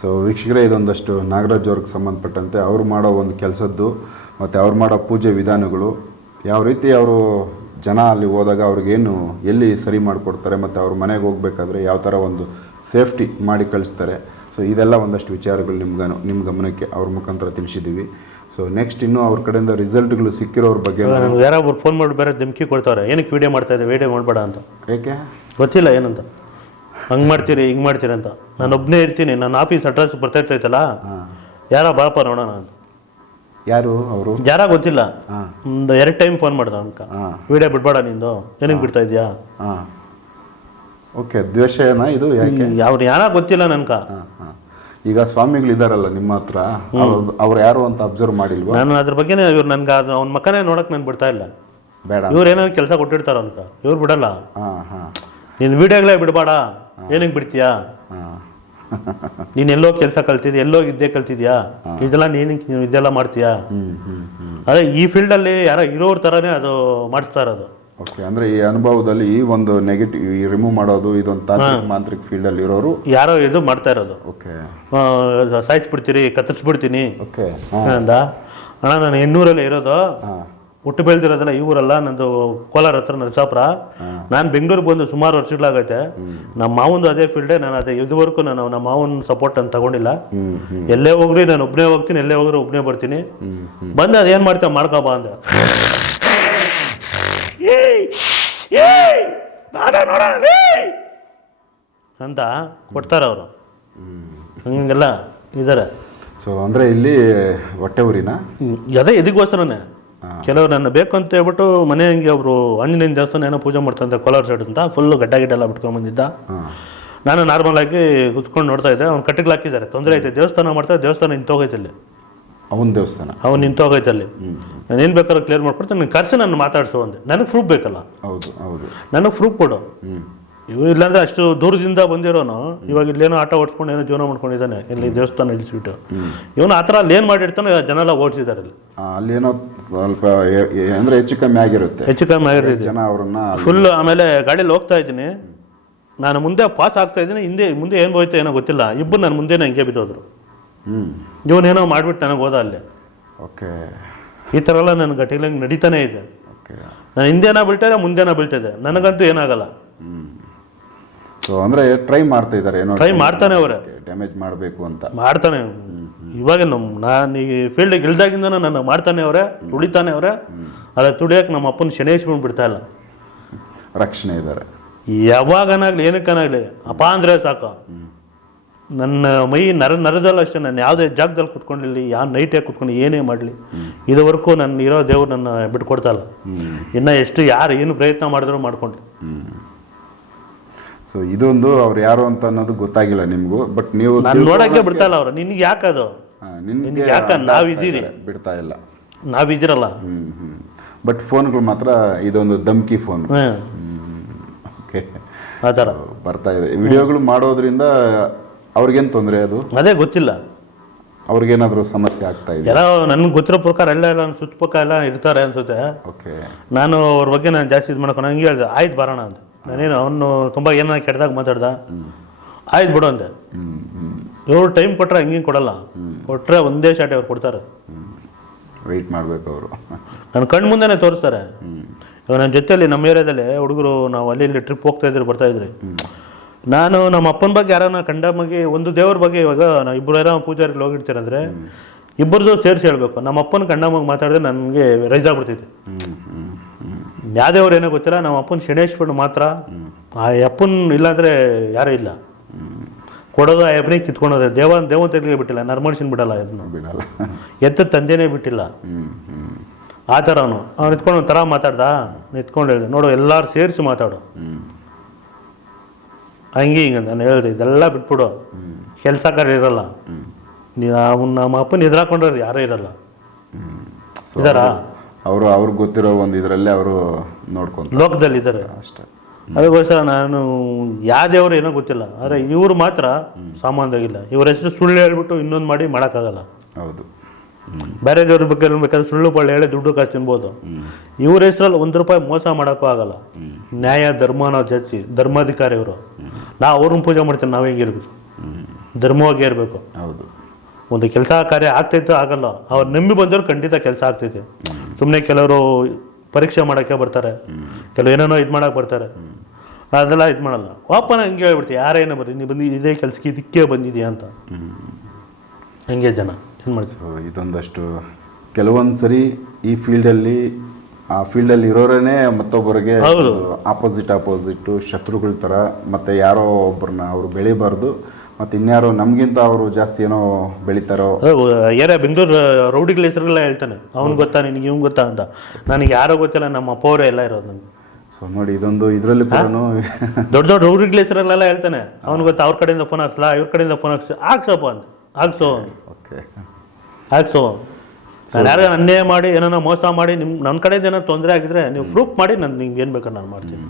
ಸೊ ವೀಕ್ಷಕರೇ ಇದೊಂದಷ್ಟು ನಾಗರಾಜ್ ಅವ್ರಿಗೆ ಸಂಬಂಧಪಟ್ಟಂತೆ ಅವ್ರು ಮಾಡೋ ಒಂದು ಕೆಲಸದ್ದು ಮತ್ತು ಅವ್ರು ಮಾಡೋ ಪೂಜೆ ವಿಧಾನಗಳು ಯಾವ ರೀತಿ ಅವರು ಜನ ಅಲ್ಲಿ ಹೋದಾಗ ಅವ್ರಿಗೇನು ಎಲ್ಲಿ ಸರಿ ಮಾಡಿಕೊಡ್ತಾರೆ ಮತ್ತು ಅವ್ರ ಮನೆಗೆ ಹೋಗಬೇಕಾದ್ರೆ ಯಾವ ಥರ ಒಂದು ಸೇಫ್ಟಿ ಮಾಡಿ ಕಳಿಸ್ತಾರೆ. ಸೊ ಇದೆಲ್ಲ ಒಂದಷ್ಟು ವಿಚಾರಗಳು ನಿಮ್ಗೆ ನಿಮ್ಮ ಗಮನಕ್ಕೆ ಅವ್ರ ಮುಖಾಂತರ ತಿಳಿಸಿದ್ದೀವಿ. ಸೊ ನೆಕ್ಸ್ಟ್ ಇನ್ನೂ ಅವ್ರ ಕಡೆಯಿಂದ ರಿಸಲ್ಟ್ಗಳು ಸಿಕ್ಕಿರೋರ ಬಗ್ಗೆ ಯಾರೋ ಯಾರೊಬ್ರು ಫೋನ್ ಮಾಡಿ ಬೇರೆ ಧಮಕಿ ಕೊಡ್ತಾರೆ. ಏನಕ್ಕೆ ವಿಡಿಯೋ ಮಾಡ್ತಾ ಇದ್ದೆ? ವೀಡಿಯೋ ಮಾಡಬೇಡ ಅಂತ. ಏಕೆ? ಗೊತ್ತಿಲ್ಲ ಏನಂತ. ಹಂಗೆ ಮಾಡ್ತೀರಿ ಹಿಂಗೆ ಮಾಡ್ತೀರಿ ಅಂತ. ನಾನು ಒಬ್ಬನೇ ಇರ್ತೀನಿ. ನನ್ನ ಆಫೀಸ್ ಅಡ್ರೆಸ್ ಬರ್ತಾ ಇರ್ತೈತಲ್ಲ? ಯಾರೋ ಬಾಪ ನೋಡೋಣ ಅಂತ. ಯಾರು ಅವರು? ಯಾರ ಗೊತ್ತಿಲ್ಲ. ಹಾಂ. ಒಂದು ಎರಡು ಟೈಮ್ ಫೋನ್ ಮಾಡ್ದ ಅಂಕ. ಹಾಂ. ವಿಡಿಯೋ ಬಿಡ್ಬೇಡ ನಿಂದು. ಏನಕ್ಕೆ ಬಿಡ್ತಾ ಇದೆಯಾ ಹಾಂ. ಓಕೆ ದ್ವೇಷ ಏನಾ ಇದು ಯಾಕೆ? ಅವ್ರು ಯಾರ ಗೊತ್ತಿಲ್ಲ ನನ್ಕ. ಹಾಂ ಹಾಂ. ಈಗ ಸ್ವಾಮಿಗಳು ಇದಾರಲ್ಲ ನಿಮ್ಮ ಹತ್ರ ಅವ್ರು- ಅವ್ರು ಯಾರು ಅಂತ ಅಬ್ಸರ್ವ್ ಮಾಡಿಲ್ವಾ? ನಾನು ಅದ್ರ ಬಗ್ಗೆನೇ ಇವ್ರು ನನ್ಗೆ ಅದು ಅವ್ನ ಮಕ್ಕನೇ ನೋಡಕ್ ನಾನು ಬಿಡ್ತಾ ಇಲ್ಲ. ಬೇಡ. ಇವ್ರು ಏನಾದ್ರು ಕೆಲಸ ಕೊಟ್ಟಿರ್ತಾರ ಅನ್ಕ ಇವ್ರು ಬಿಡಲ್ಲ. ಹಾಂ ಹಾಂ. ನೀನು ವಿಡಿಯೋಗಳೇ ಬಿಡಬೇಡ. ಏನಕ್ಕೆ ಬಿಡ್ತೀಯಾ? ಹಾಂ. ನೀನು ಎಲ್ಲೋ ಕೆಲಸ ಕಲ್ತಿದ್ಯಾ? ಎಲ್ಲೋ ಇದ್ದೇ ಕಲ್ತಿದ್ಯಾ? ಇದೆಲ್ಲ ನೀನು ನೀನು ಇದೆಲ್ಲ ಮಾಡ್ತೀಯಾ? ಅದೇ ಈ ಫೀಲ್ಡಲ್ಲಿ ಯಾರೋ ಇರೋರ್ ಥರನೇ ಅದು ಮಾಡಿಸ್ತಾ ಇರೋದು ಓಕೆ ಅಂದ್ರೆ ಈ ಅನುಭವದಲ್ಲಿ ಈ ಒಂದು ನೆಗೆಟಿವ್ ಈ ರಿಮೂವ್ ಮಾಡೋದು ಇದೊಂದು ತಾಂತ್ರಿಕ ಮಾಂತ್ರಿಕ ಫೀಲ್ಡ್ ಅಲ್ಲಿ ಇರೋರು? ಯಾರೋ ಇದು ಮಾಡ್ತಾ ಇರೋದು. ಓಕೆ. ಸಾಯಿಸ್ಬಿಡ್ತೀರಿ ಕತ್ತರಿಸ್ಬಿಡ್ತೀನಿ. ಓಕೆ ಅಂದ ಅಣ್ಣ ನಾನು ಹೆಣ್ಣೂರಲ್ಲೇ ಇರೋದು. ಹುಟ್ಟು ಬೆಳೆದಿರೋದಲ್ಲ ಈ ಊರಲ್ಲ ನಂದು ಕೋಲಾರ ಹತ್ರ ನರಸಾಪುರ. ನಾನು ಬೆಂಗಳೂರಿಗೆ ಬಂದು ಸುಮಾರು ವರ್ಷಗಳಾಗೈತೆ. ನಮ್ಮ ಮಾವಂದು ಅದೇ ಫೀಲ್ಡೇ ನಾನು ಅದೇ ಇದುವರೆಗೂ ನಾನು ನಮ್ಮ ಮಾವನ ಸಪೋರ್ಟ್ ಅಂತ ತಗೊಂಡಿಲ್ಲ. ಎಲ್ಲೇ ಹೋಗ್ರಿ ನಾನು ಒಬ್ಬನೇ ಹೋಗ್ತೀನಿ ಎಲ್ಲೇ ಹೋಗ್ರಿ ಒಬ್ಬನೇ ಬರ್ತೀನಿ. ಬಂದು ಅದೇನು ಮಾಡ್ತೇವೆ ಮಾಡ್ಕೋ ಬಾ ಅಂದೆ! ನಾನೇ! ಅಂತ ಕೊಡ್ತಾರೆ ಅವರು. ಹಂಗೆಲ್ಲ ಇದಾರೆ. ಸೊ ಅಂದರೆ ಇಲ್ಲಿ ಹೊಟ್ಟೆ ಊರಿನ? ಅದೇ ಇದಕ್ಕೋಸ್ಕರನೇ. ಕೆಲವರು ನನ್ನ ಬೇಕು ಅಂತ ಹೇಳ್ಬಿಟ್ಟು ಮನೆ ಹಂಗೆ ಒಬ್ರು ಆಂಜನೇಯನ ದೇವಸ್ಥಾನ ಏನೋ ಪೂಜೆ ಮಾಡ್ತಂತೆ ಕೋಲಾರ ಸೈಡ್ ಅಂತ. ಫುಲ್ಲು ಗಡ್ಡ ಗಿಡ್ಡ ಎಲ್ಲ ಬಿಟ್ಕೊಂಡು ಬಂದಿದ್ದ. ನಾನು ನಾರ್ಮಲ್ ಆಗಿ ಕುತ್ಕೊಂಡು ನೋಡ್ತಾ ಇದ್ದೆ. ಅವ್ನು ಕಟ್ಟಿಗೆ ಹಾಕಿದ್ದಾರೆ. ತೊಂದರೆ ಐತೆ. ದೇವಸ್ಥಾನ ಮಾಡ್ತಾರೆ ದೇವಸ್ಥಾನ ನಿಂತೋಗೈತೆ ಅಲ್ಲಿ. ಅವನ ದೇವಸ್ಥಾನ? ಅವ್ನು ನಿಂತೋಗೈತೆ ಅಲ್ಲಿ. ನಾನು ಏನು ಬೇಕಾದ್ರೂ ಕ್ಲಿಯರ್ ಮಾಡ್ಕೊಡ್ತೀನಿ. ನನ್ನ ಖರ್ಚು ನಾನು ಮಾತಾಡಿಸು ಅಂದೆ. ನನಗೆ ಪ್ರೂಫ್ ಬೇಕಲ್ಲ. ಹೌದು ಹೌದು. ನನಗೆ ಪ್ರೂಫ್ ಕೊಡು. ಹ್ಞೂ ಇವು ಇಲ್ಲಾಂದ್ರೆ ಅಷ್ಟು ದೂರದಿಂದ ಬಂದಿರೋನು. ಇವಾಗ ಇಲ್ಲೇನೋ ಆಟ ಓಡಿಸ್ಕೊಂಡು ಏನೋ ಜೀವನ ಮಾಡ್ಕೊಂಡಿದ್ದಾನೆ. ಇಲ್ಲಿ ದೇವಸ್ಥಾನ ಇಳಿಸ್ಬಿಟ್ಟು ಇವನು ಆ ಥರ ಅಲ್ಲಿ ಏನು ಮಾಡಿರ್ತಾನೆ ಜನ ಎಲ್ಲ ಓಡಿಸಿದ್ದಾರೆ ಅಲ್ಲಿ. ಅಲ್ಲೇನೋ ಸ್ವಲ್ಪ ಅಂದ್ರೆ ಹೆಚ್ಚು ಕಮ್ಮಿ ಆಗಿರುತ್ತೆ. ಹೆಚ್ಚು ಕಮ್ಮಿ ಆಗಿರುತ್ತೆ. ಜನ ಅವ್ರನ್ನ ಫುಲ್ ಆಮೇಲೆ ಗಾಡಿಯಲ್ಲಿ ಹೋಗ್ತಾ ಇದ್ದೀನಿ. ನಾನು ಮುಂದೆ ಪಾಸ್ ಆಗ್ತಾ ಇದ್ದೀನಿ. ಹಿಂದೆ ಮುಂದೆ ಏನು ಹೋಯ್ತು ಏನೋ ಗೊತ್ತಿಲ್ಲ. ಇಬ್ಬರು ನಾನು ಮುಂದೆನೇ ಹಿಂಗೆ ಬಿದ್ದೋದ್ರು. ಹ್ಮ್. ಇವನೇನೋ ಮಾಡ್ಬಿಟ್ಟು ನನಗೆ ಹೋದ ಅಲ್ಲಿ. ಓಕೆ. ಈ ಥರ ಎಲ್ಲ ನನ್ನ ಗಟ್ಟಿಗಳಂಗೆ ನಡೀತಾನೆ ಇದೆ. ನಾನು ಹಿಂದೆನೋ ಬೀಳ್ತಾ ಮುಂದೆನೋ ಇದೆ. ನನಗಂತೂ ಏನಾಗಲ್ಲ. ಸೊ ಅಂದ್ರೆ ಟ್ರೈ ಮಾಡ್ತಾ ಇದ್ದಾರೆ ಏನೋ ಟ್ರೈ ಮಾಡ್ತಾನೆ ಅವರೇ. ಡ್ಯಾಮೇಜ್ ಮಾಡಬೇಕು ಅಂತ. ಮಾಡ್ತಾನೆ ಇವಾಗ ನಮ್ಮ ನಾನು ಈ ಫೀಲ್ಡಿಗೆ ಇಳ್ದಾಗಿಂದ ನನ್ನ ಮಾಡ್ತಾನೆ ಅವರೇ ತುಳಿತಾನೆ ಅವರೇ. ಅದ ತುಳಿಯೋಕೆ ನಮ್ಮ ಅಪ್ಪನ ಶನೇಶ್ಕೊಂಡು ಬಿಡ್ತಾ ಇಲ್ಲ. ರಕ್ಷಣೆ ಇದ್ದಾರೆ. ಯಾವಾಗನಾಗ್ಲಿ ಏನಕ್ಕನಾಗ್ಲಿ ಅಪ್ಪ ಅಂದ್ರೆ ಸಾಕು. ನನ್ನ ಮೈ ನರ ನರದಲ್ಲ ಅಷ್ಟೇ ನಾನು ಯಾವುದೇ ಜಾಗದಲ್ಲಿ ಕುತ್ಕೊಂಡಿರಲಿ ಯಾವ ನೈಟೇ ಕುತ್ಕೊಂಡು ಏನೇ ಮಾಡಲಿ ಇದುವರೆಗೂ ನನ್ನ ಇರೋ ದೇವ್ರು ನನ್ನ ಬಿಟ್ಕೊಡ್ತಾ ಇಲ್ಲ. ಇನ್ನು ಎಷ್ಟು ಯಾರು ಏನು ಪ್ರಯತ್ನ ಮಾಡಿದ್ರು ಮಾಡ್ಕೊಂಡು ಸೊ ಇದೊಂದು ಅವ್ರು ಯಾರು ಅಂತ ಅನ್ನೋದು ಗೊತ್ತಾಗಿಲ್ಲ ನಿಮಗೂ ಬಟ್ ನೀವು ನಾನು ನೋಡೋಕ್ಕೆ ಬಿಡ್ತಾ ಇಲ್ಲ ಅವ್ರು. ನಿನಗೆ ಯಾಕೆ ಅದು ನಾವ್ ಆಗ್ತಾ ಬಿಡ್ತಾ ಇಲ್ಲ. ನಾವಿದ್ದೀರಲ್ಲ? ಹ್ಮ್ ಹ್ಮ್. ಬಟ್ ಫೋನ್ಗಳು ಮಾತ್ರ ಇದೊಂದು ಧಮ್ಕಿ ಫೋನ್ ಓಕೆ ಆ ಥರ. ಬರ್ತಾ ಇದೆ. ವಿಡಿಯೋಗಳು ಮಾಡೋದ್ರಿಂದ ಅವ್ರಿಗೇನು ತೊಂದರೆ ಅದು? ಅದೇ ಗೊತ್ತಿಲ್ಲ. ಅವ್ರಿಗೇನಾದ್ರೂ ಸಮಸ್ಯೆ ಆಗ್ತಾ ಇದೆ? ಎಲ್ಲ ನನ್ಗೆ ಗೊತ್ತಿರೋ ಪ್ರಕಾರ ಎಲ್ಲ ಎಲ್ಲ ಸುತ್ತ ಸುತ್ತಪಕ್ಕ ಎಲ್ಲ ಇರ್ತಾರೆ ಅನ್ಸುತ್ತೆ. ಓಕೆ ನಾನು ಅವ್ರ ಬಗ್ಗೆ ನಾನು ಜಾಸ್ತಿ ಇದು ಮಾಡ್ಕೊಂಡು ಹಂಗೆ ಹೇಳ್ದೆ ಆಯ್ತು ಬರೋಣ ಅಂತ. ನಾನೇನು ಅವನು ತುಂಬ ಏನೋ ಕೆಟ್ಟದಾಗ ಮಾತಾಡ್ದ? ಆಯ್ತು ಬಿಡು ಅಂದೆ. ಇವರು ಟೈಮ್ ಕೊಟ್ಟರೆ ಹಂಗೆ ಕೊಡಲ್ಲ. ಕೊಟ್ಟರೆ ಒಂದೇ ಶಾಟೆ ಅವ್ರು ಕೊಡ್ತಾರೆ. ವೆಯ್ಟ್ ಮಾಡಬೇಕು ಅವರು. ನನ್ನ ಕಣ್ಣು ಮುಂದೆನೇ ತೋರಿಸ್ತಾರೆ. ಇವಾಗ ನನ್ನ ಜೊತೆಯಲ್ಲಿ ನಮ್ಮ ಏರಿಯಾದಲ್ಲಿ ಹುಡುಗರು ನಾವು ಅಲ್ಲಿ ಇಲ್ಲಿ ಟ್ರಿಪ್ ಹೋಗ್ತಾ ಇದ್ರು ಬರ್ತಾ ಇದ್ರಿ. ನಾನು ನಮ್ಮ ಅಪ್ಪನ ಬಗ್ಗೆ ಯಾರನ್ನ ಕಂಡ ಬಗ್ಗೆ ಒಂದು ದೇವ್ರ ಬಗ್ಗೆ ಇವಾಗ ನಾವು ಇಬ್ಬರು ಯಾರೋ ಪೂಜಾರಿಗೆ ಹೋಗಿರ್ತೀರಂದ್ರೆ ಇಬ್ಬರದು ಸೇರಿಸಿ ಹೇಳ್ಬೇಕು. ನಮ್ಮ ಅಪ್ಪನ ಕಂಡ ಮಾತಾಡಿದ್ರೆ ನನಗೆ ರೈಸ್ ಆಗ್ಬಿಡ್ತೈತಿ. ಹ್ಮ್ ಹ್ಮ್ ಹ್ಮ್ ಯಾವ ದೇವ್ರು ಏನೋ ಗೊತ್ತಿಲ್ಲ ನಮ್ಮ ಅಪ್ಪನ ಶನೇಶ್ವರ ಮಾತ್ರ. ಆ ಅಪ್ಪನ ಇಲ್ಲಾಂದ್ರೆ ಯಾರೂ ಇಲ್ಲ. ಕೊಡೋದು ಆ ಅಪ್ಪನೇ ಕಿತ್ಕೊಳೋದು ದೇವ ದೇವಂತರಿಗೆ ಬಿಟ್ಟಿಲ್ಲ ನರ್ಮಡಿಸಿನ ಬಿಡಲ್ಲ ಇದನ್ನು ಬಿಡಲ್ಲ. ಎತ್ತ ತಂದೆನೇ ಬಿಟ್ಟಿಲ್ಲ. ಆ ಥರ ಅವನು. ಅವ್ನು ಎತ್ಕೊಂಡು ಒಂಥರ ಮಾತಾಡ್ದ. ನಿತ್ಕೊಂಡು ಹೇಳಿದೆ ನೋಡು ಎಲ್ಲರೂ ಸೇರಿಸಿ ಮಾತಾಡು. ಹಂಗೆ ಹಿಂಗೆ ನಾನು ಹೇಳಿದೆ ಇದೆಲ್ಲ ಬಿಟ್ಬಿಡು. ಕೆಲಸ ಕಾರ್ಯ ಇರಲ್ಲ. ನೀವು ಅವ್ನು ನಮ್ಮ ಅಪ್ಪನ ಎದುರಾಕೊಂಡ್ರೆ ಯಾರೂ ಇರಲ್ಲ. ಇದಾರಾ? ಅವರು ಅವ್ರಿಗೆ ಗೊತ್ತಿರೋ ಒಂದು ಇದರಲ್ಲೇ ಅವರು ನೋಡ್ಕೊಂಡು ಲೋಕದಲ್ಲಿ ಇದ್ದಾರೆ ಅಷ್ಟೇ ಅದಕ್ಕೋಸ್ಕರ ನಾನು ಯಾವ ದೇವರು ಏನೋ ಗೊತ್ತಿಲ್ಲ. ಆದರೆ ಇವರು ಮಾತ್ರ ಸಾಮಾನ್ಯವಾಗಿಲ್ಲ. ಇವ್ರ ಹೆಸರು ಸುಳ್ಳು ಹೇಳ್ಬಿಟ್ಟು ಇನ್ನೊಂದು ಮಾಡಿ ಮಾಡೋಕ್ಕಾಗಲ್ಲ. ಹೌದು. ಬೇರೆ ದೇವ್ರ ಬಗ್ಗೆ ಬೇಕಾದ್ರೆ ಸುಳ್ಳು ಬಳ್ಳಿ ಹೇಳಿ ದುಡ್ಡು ಕಾಸು ತಿನ್ಬೋದು. ಇವ್ರ ಹೆಸರಲ್ಲಿ ಒಂದು ರೂಪಾಯಿ ಮೋಸ ಮಾಡೋಕ್ಕೂ ಆಗಲ್ಲ. ನ್ಯಾಯ ಧರ್ಮ ನಾವು ಜಾಸ್ತಿ ಧರ್ಮಾಧಿಕಾರಿ ಇವರು ನಾವು ಅವ್ರನ್ನ ಪೂಜೆ ಮಾಡ್ತೀನಿ ನಾವು ಹೆಂಗಿರ್ಬೇಕು. ಧರ್ಮವಾಗಿ ಇರಬೇಕು. ಹೌದು. ಒಂದು ಕೆಲಸ ಕಾರ್ಯ ಆಗ್ತೈತೋ ಆಗಲ್ಲ. ಅವ್ರು ನಂಬಿ ಬಂದವ್ರು ಖಂಡಿತ ಕೆಲಸ ಆಗ್ತೈತೆ. ಸುಮ್ಮನೆ ಕೆಲವರು ಪರೀಕ್ಷೆ ಮಾಡೋಕ್ಕೆ ಬರ್ತಾರೆ. ಕೆಲವು ಏನೇನೋ ಇದು ಮಾಡೋಕೆ ಬರ್ತಾರೆ. ಅದೆಲ್ಲ ಇದು ಮಾಡಲ್ಲ. ವಾಪನ ಹಂಗೆ ಹೇಳ್ಬಿಡ್ತೀವಿ. ಯಾರೇನೋ ಬರ್ರಿ ನೀವು ಬಂದು ಇದೇ ಕೆಲಸಕ್ಕೆ ಇದಕ್ಕೆ ಬಂದಿದೆಯಾ ಅಂತ. ಹಂಗೆ ಜನ. ಏನು ಮಾಡಿಸಿ ಇದೊಂದಷ್ಟು ಕೆಲವೊಂದು ಸರಿ ಈ ಫೀಲ್ಡಲ್ಲಿ ಆ ಫೀಲ್ಡಲ್ಲಿ ಇರೋರೇ ಮತ್ತೊಬ್ಬರಿಗೆ ಹೌದು. ಆಪೋಸಿಟ್ ಆಪೋಸಿಟ್ಟು ಶತ್ರುಗಳ ಥರ ಮತ್ತು ಯಾರೋ ಒಬ್ಬರನ್ನ ಅವರು ಬೆಳಿಬಾರ್ದು. ಮತ್ತು ಇನ್ಯಾರು ನಮಗಿಂತ ಅವರು ಜಾಸ್ತಿ ಏನೋ ಬೆಳಿತಾರೋ? ಯಾರೇ ಬೆಂಗಳೂರು ರೌಡಿಗಳ ಹೆಸರುಗಳ ಹೇಳ್ತಾನೆ. ಅವ್ನು ಗೊತ್ತಾ ನಿನಗೆ ಇವ್ನು ಗೊತ್ತಾ ಅಂತ. ನನಗೆ ಯಾರೋ ಗೊತ್ತಿಲ್ಲ ನಮ್ಮ ಅಪ್ಪವರೇ ಎಲ್ಲ ಇರೋದು ನನಗೆ ಸೊ ನೋಡಿ ಇದೊಂದು ಇದರಲ್ಲಿ ಕೂಡ ದೊಡ್ಡ ದೊಡ್ಡ ರೌಡಿಗಳ ಹೆಸರಲ್ಲೆಲ್ಲ ಹೇಳ್ತಾನೆ. ಅವ್ನು ಗೊತ್ತಾ ಅವ್ರ ಕಡೆಯಿಂದ ಫೋನ್ ಹಾಕ್ಸಲ್ಲ ಇವ್ರ ಕಡೆಯಿಂದ ಫೋನ್ ಹಾಕ್ಸ. ಹಾಕ್ಸಪ್ಪ ಅಂತ. ಹಾಕ್ಸೋ ಓಕೆ. ಹಾಕ್ಸೋ ನಾನು ಯಾರು ಅನ್ಯಾಯ ಮಾಡಿ ಏನೋ ಮೋಸ ಮಾಡಿ ನಿಮ್ಮ ನನ್ನ ಕಡೆಯಿಂದ ಏನೋ ತೊಂದರೆ ಆಗಿದ್ರೆ ನೀವು ಪ್ರೂಫ್ ಮಾಡಿ ನಾನು ನಿಮ್ಗೆ ಏನು ಬೇಕಾದ್ರೆ ನಾನು ಮಾಡ್ತೀನಿ.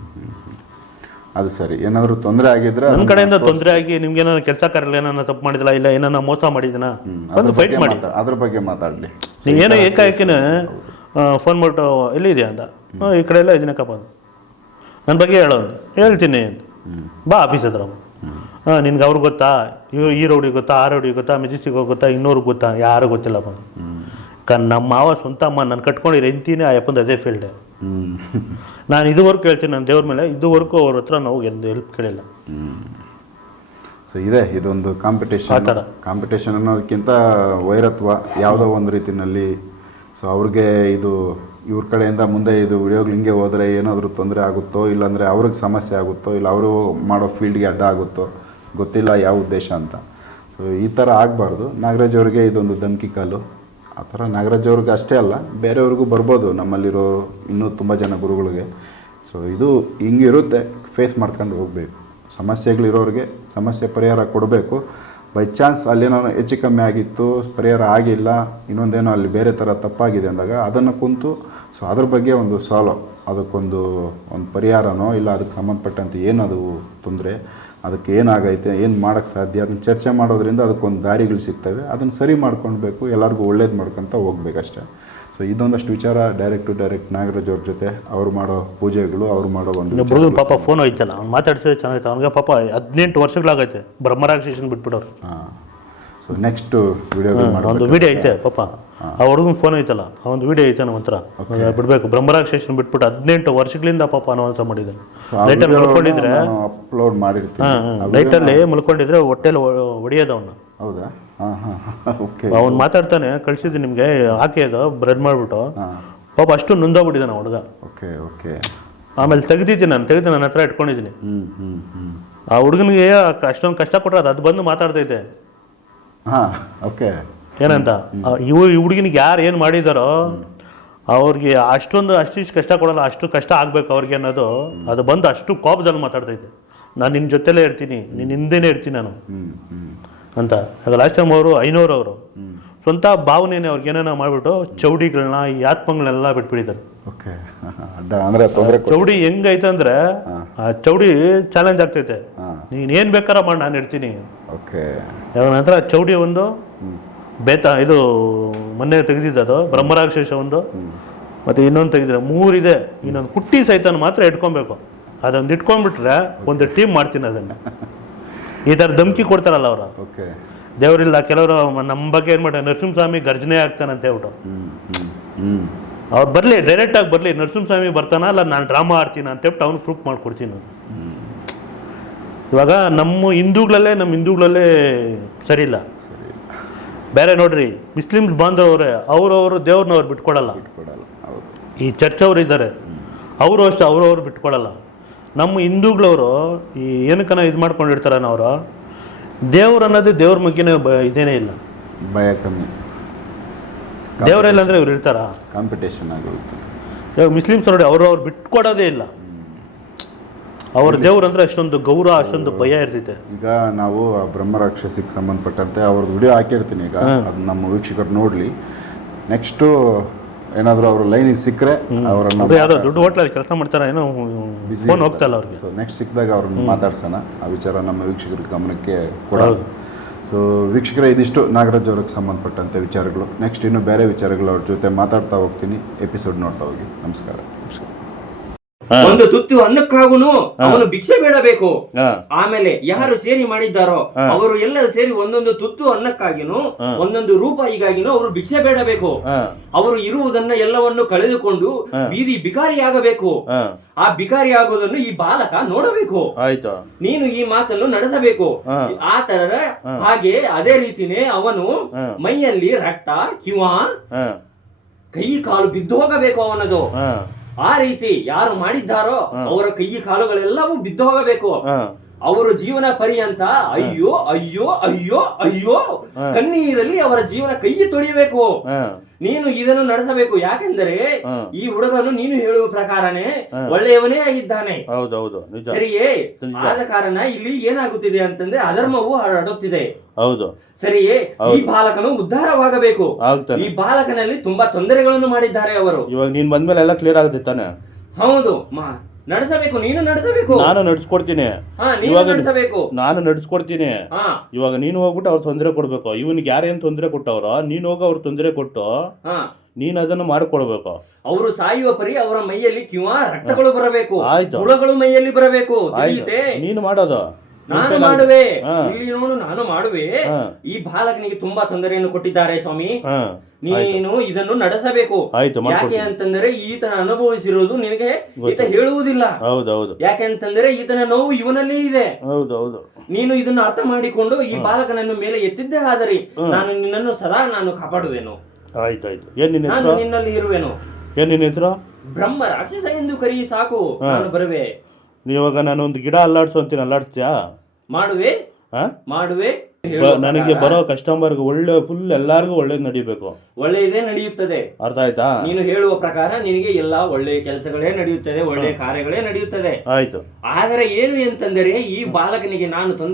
ಅದು ಸರಿ. ಏನಾದರೂ ತೊಂದರೆ ಆಗಿದ್ರೆ ನನ್ನ ಕಡೆಯಿಂದ. ತೊಂದರೆ ಆಗಿ ನಿಮ್ಗೆ ಏನಾದ್ರು ಕೆಲಸ ಕಾರ್ಯ ಏನಾದ್ರು ತಪ್ಪು ಮಾಡಿದಿಲ್ಲ ಇಲ್ಲ ಏನಾರ ಮೋಸ ಮಾಡಿದಿನ? ಒಂದು ಅದ್ರ ಫೈಟ್ ಬಗ್ಗೆ ಮಾಡಿ. ಮಾತಾಡ್- ಅದ್ರ ಬಗ್ಗೆ ಮಾತಾಡಲಿ. ನೀವೇನೋ ಏಕಾಏಕಿನ ಫೋನ್ ಮಾಡ್ಬಿಟ್ಟು ಎಲ್ಲಿದೆಯಾ ಅಂತ. ಹ್ಞೂ ಈ ಕಡೆ ಎಲ್ಲ ಇದನ್ನ ಅಂತ. ನನ್ನ ಬಗ್ಗೆ ಹೇಳೋದು ಹೇಳ್ತೀನಿ ಅಂತ. ಬಾ ಆಫೀಸ್ ಹತ್ರ ಹಾಂ ನಿನ್ಗೆ ಅವ್ರಿಗೆ ಗೊತ್ತಾ? ಈ ರೌಡಿಗೆ ಗೊತ್ತಾ? ಆ ರೌಡಿಗೆ ಗೊತ್ತಾ? ಮೆಜೆಸ್ಟಿಕ್ ಗೊತ್ತಾ? ಇನ್ನೂರಿಗೆ ಗೊತ್ತಾ? ಯಾರು ಗೊತ್ತಿಲ್ಲಪ್ಪ. ಕ ನಮ್ಮ ಮಾವ ಸ್ವಂತ ಅಮ್ಮ ನಾನು ಕಟ್ಕೊಂಡಿರೋ ಎಂತೀನಿ ಆ ಯಪ್ಪಂದು ಅದೇ ಫೀಲ್ಡ್ ನಾನು ಇದುವರೆಗೂ ಹೇಳ್ತೀನಿ ನನ್ನ ದೇವ್ರ ಮೇಲೆ ಇದುವರೆಗೂ ಅವ್ರ ಹತ್ರ ನಾವು ಎಂದು ಹೆಲ್ಪ್ ಕೇಳಿಲ್ಲ. ಸೊ ಇದೆ ಇದೊಂದು ಕಾಂಪಿಟೇಷನ್ ಆ ಥರ. ಕಾಂಪಿಟೇಷನ್ ಅನ್ನೋದಕ್ಕಿಂತ ವೈರತ್ವ ಯಾವುದೋ ಒಂದು ರೀತಿಯಲ್ಲಿ. ಸೊ ಅವ್ರಿಗೆ ಇದು ಇವ್ರ ಕಡೆಯಿಂದ ಮುಂದೆ ಇದು ವಿಡಿಯೋಗಳು ಹಿಂಗೆ ಹೋದರೆ ಏನಾದರೂ ತೊಂದರೆ ಆಗುತ್ತೋ ಇಲ್ಲಾಂದರೆ ಅವ್ರಿಗೆ ಸಮಸ್ಯೆ ಆಗುತ್ತೋ ಇಲ್ಲ ಅವರು ಮಾಡೋ ಫೀಲ್ಡ್ಗೆ ಅಡ್ಡ ಆಗುತ್ತೋ ಗೊತ್ತಿಲ್ಲ ಯಾವ ಉದ್ದೇಶ ಅಂತ. ಸೊ ಈ ಥರ ಆಗಬಾರ್ದು. ನಾಗರಾಜ್ ಅವರಿಗೆ ಇದೊಂದು ಧಮ್ಕಿ ಕಾಲು. ಆ ಥರ ನಾಗರಾಜ್ ಅವ್ರಿಗೆ ಅಷ್ಟೇ ಅಲ್ಲ, ಬೇರೆಯವ್ರಿಗೂ ಬರ್ಬೋದು, ನಮ್ಮಲ್ಲಿರೋ ಇನ್ನೂ ತುಂಬ ಜನ ಗುರುಗಳಿಗೆ. ಸೊ ಇದು ಹಿಂಗಿರುತ್ತೆ ಫೇಸ್ ಮಾಡ್ಕೊಂಡು ಹೋಗಬೇಕು. ಸಮಸ್ಯೆಗಳಿರೋರಿಗೆ ಸಮಸ್ಯೆ ಪರಿಹಾರ ಕೊಡಬೇಕು. ಬೈ ಚಾನ್ಸ್ ಅಲ್ಲೇನೋ ಹೆಚ್ಚು ಕಮ್ಮಿ ಆಗಿತ್ತು, ಪರಿಹಾರ ಆಗಿಲ್ಲ, ಇನ್ನೊಂದೇನೋ ಅಲ್ಲಿ ಬೇರೆ ಥರ ತಪ್ಪಾಗಿದೆ ಅಂದಾಗ ಅದನ್ನು ಕುಂತು ಸೊ ಅದ್ರ ಬಗ್ಗೆ ಒಂದು ಸಾಲ್ವ್ ಅದಕ್ಕೊಂದು ಒಂದು ಪರಿಹಾರನೋ ಇಲ್ಲ ಅದಕ್ಕೆ ಸಂಬಂಧಪಟ್ಟಂತೆ ಏನದು ತೊಂದರೆ ಅದಕ್ಕೆ ಏನಾಗೈತೆ ಏನು ಮಾಡೋಕ್ಕೆ ಸಾಧ್ಯ ಅದನ್ನು ಚರ್ಚೆ ಮಾಡೋದ್ರಿಂದ ಅದಕ್ಕೊಂದು ದಾರಿಗಳು ಸಿಗ್ತವೆ. ಅದನ್ನು ಸರಿ ಮಾಡ್ಕೊಳ್ಬೇಕು ಎಲ್ಲರಿಗೂ ಒಳ್ಳೇದು ಮಾಡ್ಕೊತ ಹೋಗ್ಬೇಕಷ್ಟೇ. ಸೊ ಇದೊಂದಷ್ಟು ವಿಚಾರ ಡೈರೆಕ್ಟ್ ಟು ಡೈರೆಕ್ಟ್ ನಾಗರಾಜ್ ಅವ್ರ ಜೊತೆ ಅವ್ರು ಮಾಡೋ ಪೂಜೆಗಳು ಅವ್ರು ಮಾಡೋ ಒಂದು ಹುಡುಗನ ಪಾಪ ಫೋನ್ ಐತಲ್ಲ ಅವ್ನು ಮಾತಾಡ್ಸಿದ್ರೆ ಚೆನ್ನಾಗಿತ್ತು ಅವ್ನಿಗೆ ಪಾಪ ಹದಿನೆಂಟು ವರ್ಷಗಳಾಗೈತೆ ಬ್ರಹ್ಮರಾಕ್ಷಿಷನ್ ಬಿಟ್ಬಿಡೋರು ಹಾಂ. ಸೊ ನೆಕ್ಸ್ಟ್ ವಿಡಿಯೋ ಒಂದು ವಿಡಿಯೋ ಐತೆ ಪಾಪ. ಆ ಹುಡುಗನ ಫೋನ್ ಐತಲ್ಲ ಆ ಒಂದು ವಿಡಿಯೋ ಐತೆ ನಮ್ಮ ಹತ್ರ ಬಿಡ್ಬೇಕು. ಬ್ರಹ್ಮರಾಕ್ಷೇಶನ್ ಬಿಟ್ಬಿಟ್ಟು ಹದಿನೆಂಟು ವರ್ಷಗಳಿಂದ ಪಾಪ ಅನೌನ್ಸ್ ಮಾಡಿದ್ದಾನೆ. ಲೈಟಲ್ಲಿ ಮಲ್ಕೊಂಡಿದ್ರೆ ಅಪ್ಲೋಡ್ ಮಾಡಿರ್ತೀನಿ ಲೈಟಲ್ಲಿ ಮಲ್ಕೊಂಡಿದ್ರೆ ಹೊಟ್ಟೆಲಿ ಹೊಡಿಯೋದು ಅವನ್ನ ಹೌದಾ? ಅವ್ನು ಮಾತಾಡ್ತಾನೆ ಕಳ್ಸಿದ್ದೀನಿ ನಿಮಗೆ ಹಾಕಿ ಅದು ಬ್ರೆಡ್ ಮಾಡಿಬಿಟ್ಟು. ಪಾಪ ಅಷ್ಟು ನೊಂದೋಗ್ಬಿಟ್ಟಿದ್ದಾನೆ ಹುಡುಗ. ಓಕೆ ಓಕೆ ಆಮೇಲೆ ತೆಗ್ದಿದ್ದೀನಿ ನಾನು ತೆಗೆದು ನನ್ನ ಹತ್ರ ಇಟ್ಕೊಂಡಿದ್ದೀನಿ. ಆ ಹುಡುಗನಿಗೆ ಅಷ್ಟೊಂದು ಕಷ್ಟ ಕೊಟ್ಟರೆ ಅದು ಅದು ಬಂದು ಮಾತಾಡ್ತೈತೆ. ಹಾಂ ಓಕೆ ಏನಂತ? ಇವ್ ಈ ಹುಡುಗಿನಿಗೆ ಯಾರು ಏನು ಮಾಡಿದಾರೋ ಅವ್ರಿಗೆ ಅಷ್ಟೊಂದು ಅಷ್ಟಿಷ್ಟು ಕಷ್ಟ ಕೊಡಲ್ಲ ಅಷ್ಟು ಕಷ್ಟ ಆಗ್ಬೇಕು ಅವ್ರಿಗೆ ಅನ್ನೋದು. ಅದು ಬಂದು ಅಷ್ಟು ಕೋಪದಲ್ಲಿ ಮಾತಾಡ್ತೈತೆ ನಾನು ನಿನ್ನ ಜೊತೆಲೇ ಇರ್ತೀನಿ ನಿನ್ನ ಹಿಂದೆನೇ ಇರ್ತೀನಿ ನಾನು. ಅಂತ. ಲಾಸ್ಟ್ ಟೈಮ್ ಅವರು ಐನೂರು ಅವರು. ಸ್ವಂತ ಭಾವನೆಯೇ ಅವ್ರಿಗೆ ಏನೇನೋ ಮಾಡಿಬಿಟ್ಟು ಚೌಡಿಗಳನ್ನ ಈ ಆತ್ಮಗಳನ್ನೆಲ್ಲ ಬಿಟ್ಬಿಟ್ಟಿದ್ದಾರೆ. ಓಕೆ. ಅಂದರೆ ಚೌಡಿ ಹೆಂಗೈತೆ ಅಂದ್ರೆ ಆ ಚೌಡಿ ಚಾಲೆಂಜ್ ಆಗ್ತೈತೆ. ನೀನ್ ಏನ್ ಬೇಕಾರ ಮಾಡಿ ನಾನು ಇರ್ತೀನಿ ಓಕೆ. ನಂತರ ಚೌಡಿ ಒಂದು ಬೇತ ಇದು ಮೊನ್ನೆ ತೆಗೆದಿದ್ದದು ಬ್ರಹ್ಮರಾಕ್ಷಸ ಒಂದು. ಮತ್ತೆ ಇನ್ನೊಂದು ತೆಗೆದಿದೆ ಮೂರಿದೆ. ಇನ್ನೊಂದು ಕುಟ್ಟಿ ಸಹಿತ ಮಾತ್ರ ಇಟ್ಕೊಬೇಕು. ಅದೊಂದು ಇಟ್ಕೊಂಡ್ಬಿಟ್ರೆ ಒಂದು ಟೀಮ್ ಮಾಡ್ತೀನಿ ಅದನ್ನು. ಈ ಥರ ಧಮ್ಕಿ ಕೊಡ್ತಾರಲ್ಲ ಅವರು. ಓಕೆ. ದೇವರಿಲ್ಲ ಕೆಲವರು ನಮ್ಮ ಬಗ್ಗೆ ಏನು ಮಾಡ್ತಾರೆ ನರಸಿಂಹಸ್ವಾಮಿ ಗರ್ಜನೆ ಆಗ್ತಾನೆ ಅಂತ ಹೇಳ್ಬಿಟ್ಟು. ಅವ್ರು ಬರಲಿ ಡೈರೆಕ್ಟಾಗಿ ಬರಲಿ ನರಸಿಂಹಸ್ವಾಮಿ ಬರ್ತಾನ ಅಲ್ಲ ನಾನು ಡ್ರಾಮಾ ಆಡ್ತೀನಿ ಅಂತ ಹೇಳ್ಬಿಟ್ಟು ಅವ್ನು ಪ್ರೂಫ್ ಮಾಡ್ಕೊಡ್ತೀನಿ ಇವಾಗ ನಮ್ಮ ಹಿಂದೂಗಳಲ್ಲೇ ನಮ್ಮ ಹಿಂದೂಗಳಲ್ಲೇ ಸರಿ ಇಲ್ಲ. ಬೇರೆ ನೋಡ್ರಿ ಮುಸ್ಲಿಮ್ಸ್ ಬಾಂಧವರೇ ಅವರವರು ದೇವ್ರನ್ನವ್ರು ಬಿಟ್ಕೊಡಲ್ಲ. ಕೊಡಲ್ಲ ಹೌದು. ಈ ಚರ್ಚ್ ಅವ್ರು ಇದ್ದಾರೆ. ಅವರು ಅಷ್ಟೇ ಅವರವರು ಬಿಟ್ಕೊಡಲ್ಲ. ನಮ್ಮ ಹಿಂದೂಗಳವರು ಈ ಏನಕ್ಕನ ಇದು ಮಾಡ್ಕೊಂಡಿರ್ತಾರೆ ಅವರು ದೇವ್ರು ಅನ್ನೋದು ದೇವ್ರ ಮುಖ್ಯನೇ ಬ ಇದೇನೇ ಇಲ್ಲ. ಭಯ ಕಮ್ಮಿ. ದೇವರೆಲ್ಲ ಅಂದರೆ ಇವ್ರು ಇರ್ತಾರ? ಕಾಂಪಿಟೇಷನ್ ಆಗಿರುತ್ತೆ. ಇವಾಗ ಮುಸ್ಲಿಮ್ಸ್ ನೋಡಿ ಅವರು ಅವ್ರು ಬಿಟ್ಕೊಡೋದೇ ಇಲ್ಲ. ಅವ್ರ ದೇವ್ರ ಅಂದ್ರೆ ಅಷ್ಟೊಂದು ಗೌರವ ಅಷ್ಟೊಂದು ಭಯ ಇರ್ತೈತೆ. ಈಗ ನಾವು ಆ ಬ್ರಹ್ಮರಾಕ್ಷಸಿಗೆ ಸಂಬಂಧಪಟ್ಟಂತೆ ಅವ್ರದ್ದು ವಿಡಿಯೋ ಹಾಕಿರ್ತೀನಿ ಈಗ. ಅದು ನಮ್ಮ ವೀಕ್ಷಕರು ನೋಡಲಿ. ನೆಕ್ಸ್ಟ್ ಏನಾದರೂ ಅವ್ರ ಲೈನಿಗೆ ಸಿಕ್ಕರೆ ಅವರನ್ನು ಯಾವ್ದೋ ದೊಡ್ಡ ಹೋಟ್ಲಲ್ಲಿ ಕೆಲಸ ಮಾಡ್ತಾರೆ ಏನೋ ಫೋನ್ ಹೋಗ್ತಾ ಇಲ್ಲ ಅವ್ರಿಗೆ. ಸೊ ನೆಕ್ಸ್ಟ್ ಸಿಕ್ಕಿದಾಗ ಅವ್ರನ್ನ ಮಾತಾಡ್ಸೋಣ. ಆ ವಿಚಾರ ನಮ್ಮ ವೀಕ್ಷಕರ ಗಮನಕ್ಕೆ ಕೊಡೋದು ಸೊ ವೀಕ್ಷಕರ ಇದಿಷ್ಟು. ನಾಗರಾಜ್ ಅವ್ರಿಗೆ ಸಂಬಂಧಪಟ್ಟಂತೆ ವಿಚಾರಗಳು. ನೆಕ್ಸ್ಟ್ ಇನ್ನು ಬೇರೆ ವಿಚಾರಗಳು ಅವ್ರ ಜೊತೆ ಮಾತಾಡ್ತಾ ಹೋಗ್ತೀನಿ. ಎಪಿಸೋಡ್ ನೋಡ್ತಾ ಹೋಗಿ. ನಮಸ್ಕಾರ. ಒಂದು ತುತ್ತು ಅನ್ನಕ್ಕಾಗುನು ಅವನು ಭಿಕ್ಷೆ ಬೇಡಬೇಕು. ಆಮೇಲೆ ಯಾರು ಸೇರಿ ಮಾಡಿದ್ದಾರೋ ಅವರು ಎಲ್ಲ ಸೇರಿ ಒಂದೊಂದು ತುತ್ತು ಅನ್ನಕ್ಕಾಗಿನೂ ಒಂದೊಂದು ರೂಪಾಯಿಗಾಗಿನೂ ಅವರು ಭಿಕ್ಷೆ ಬೇಡಬೇಕು. ಅವರು ಇರುವುದನ್ನ ಎಲ್ಲವನ್ನು ಕಳೆದುಕೊಂಡು ಬೀದಿ ಬಿಕಾರಿಯಾಗಬೇಕು. ಆ ಬಿಕಾರಿಯಾಗುವುದನ್ನು ಈ ಬಾಲಕ ನೋಡಬೇಕು. ಆಯ್ತು. ನೀನು ಈ ಮಾತನ್ನು ನಡೆಸಬೇಕು. ಆ ತರ ಹಾಗೆ ಅದೇ ರೀತಿನೇ ಅವನು ಮೈಯಲ್ಲಿ ರಕ್ತ ಕಿವ ಕೈ ಕಾಲು ಬಿದ್ದು ಹೋಗಬೇಕು ಅವನದು. ಆ ರೀತಿ ಯಾರು ಮಾಡಿದ್ದಾರೋ ಅವರ ಕೈ ಕಾಲುಗಳೆಲ್ಲವೂ ಬಿದ್ದು ಹೋಗಬೇಕು. ಅವರ ಜೀವನ ಪರ್ಯಂತ ಅಯ್ಯೋ ಅಯ್ಯೋ ಅಯ್ಯೋ ಅಯ್ಯೋ ಕಣ್ಣೀರಲ್ಲಿ ಅವರ ಜೀವನ ಕೈ ತೊಳೆಯಬೇಕು. ನೀನು ಇದನ್ನು ನಡೆಸಬೇಕು. ಯಾಕೆಂದರೆ ಈ ಹುಡುಗನು ನೀನು ಹೇಳುವ ಪ್ರಕಾರನೇ ಒಳ್ಳೆಯವನೇ ಆಗಿದ್ದಾನೆ. ಸರಿಯೇ? ಆದ ಕಾರಣ ಇಲ್ಲಿ ಏನಾಗುತ್ತಿದೆ ಅಂತಂದ್ರೆ ಅಧರ್ಮವು ಹರಡುತ್ತಿದೆ. ಹೌದು. ಸರಿಯೇ ಈ ಬಾಲಕನು ಉದ್ಧಾರವಾಗಬೇಕು. ಆಗ್ತಾನೆ. ಈ ಬಾಲಕನಲ್ಲಿ ತುಂಬಾ ತೊಂದರೆಗಳನ್ನು ಮಾಡಿದ್ದಾರೆ ಅವರು. ಇವಾಗ ನೀನ್ ಬಂದ್ಮೇಲೆ ಎಲ್ಲ ಕ್ಲಿಯರ್ ಆಗುತ್ತೆ ತಾನೆ? ಹೌದು. ಮಾ- ನಡೆಸಬೇಕು ನೀನು ನಡೆಸಬೇಕು. ನಾನು ನಡ್ಸ್ಕೊಡ್ತೀನಿ. ಹಾ ನೀನು ನಡೆಸಬೇಕು. ನಾನು ನಡ್ಸ್ಕೊಡ್ತೀನಿ. ಹಾ. ಇವಾಗ ನೀನು ಹೋಗ್ಬಿಟ್ಟು ಅವ್ರು ತೊಂದರೆ ಕೊಡ್ಬೇಕು. ಇವನಿಗೆ ಯಾರೇನು ತೊಂದರೆ ಕೊಟ್ಟವ್ರೋ ನೀನು ಹೋಗಿ ಅವ್ರು ತೊಂದರೆ ಕೊಟ್ಟು ಹಾ. ನೀನು ಅದನ್ನು ಮಾಡ್ಕೊಡ್ಬೇಕು. ಅವರು ಸಾಯುವ ಪರಿ ಅವರ ಮೈಯಲ್ಲಿ ಕಿವ ರಕ್ತಗಳು ಬರಬೇಕು. ಆಯ್ತು. ಹುಳಗಳು ಮೈಯಲ್ಲಿ ಬರಬೇಕು. ಆಯ್ತು. ತಿಳಿಯುತ್ತೆ? ನೀನು ಮಾಡೋದು. ನಾನು ಮಾಡುವೆ. ಇಲ್ಲಿ ನೋಡು ನಾನು ಮಾಡುವೆ. ಈ ಬಾಲಕನಿಗೆ ತುಂಬಾ ತೊಂದರೆಯನ್ನು ಕೊಟ್ಟಿದ್ದಾರೆ ಸ್ವಾಮಿ. ನೀನು ಇದನ್ನು ನಡೆಸಬೇಕು. ಯಾಕೆ ಅಂತಂದ್ರೆ ಈತನ ಅನುಭವಿಸಿರೋದು ನಿನಗೆ ಈತ ಹೇಳುವುದಿಲ್ಲ. ಹೌದೌದು. ಹೌದು ಯಾಕೆಂತಂದ್ರೆ ಈತನ ನೋವು ಇವನಲ್ಲಿ ಇದೆ. ನೀನು ಇದನ್ನು ಅರ್ಥ ಮಾಡಿಕೊಂಡು ಈ ಬಾಲಕನನ್ನು ಮೇಲೆ ಎತ್ತಿದ್ದೇ ಆದರೆ ನಾನು ನಿನ್ನನ್ನು ಸದಾ ನಾನು ಕಾಪಾಡುವೆನು. ಆಯ್ತಾಯ್ತು. ನಾನು ನಿನ್ನಲ್ಲಿ ಇರುವೆನು. ಏನ್ ಹೆಸರು? ಬ್ರಹ್ಮ ರಾಕ್ಷಸ ಎಂದು ಕರಿ ಸಾಕು. ನಾನು ಬರುವೆ. ಇವಾಗ ನಾನು ಒಂದು ಗಿಡ ಅಲ್ಲಾಡ್ಸು ಅಂತೀನಿ. ಅಲ್ಲಾಡ್ಸ್ತೀಯಾ? ಮಾಡುವೆ ಹಾ ಮಾಡುವೆ ನನಗೆ ಬರೋ ಕಸ್ಟಮರ್ ಒಳ್ಳೆ ಫುಲ್ ಎಲ್ಲಾರ್ಗು ಒಳ್ಳೇದು ನಡಿಬೇಕು. ಒಳ್ಳೆಯದೇ ನಡೆಯುತ್ತದೆ. ಅರ್ಥ ಆಯ್ತಾ? ನೀನು ಹೇಳುವ ಪ್ರಕಾರ ನಿನಗೆ ಎಲ್ಲಾ ಒಳ್ಳೆಯ ಕೆಲಸಗಳೇ ನಡೆಯುತ್ತದೆ ಒಳ್ಳೆಯ ಕಾರ್ಯಗಳೇ ನಡೆಯುತ್ತದೆ. ಆಯ್ತು. ಆದರೆ ಏನು ಎಂತಂದರೆ ಈ ಬಾಲಕನಿಗೆ ನಾನು ತೊಂದರೆ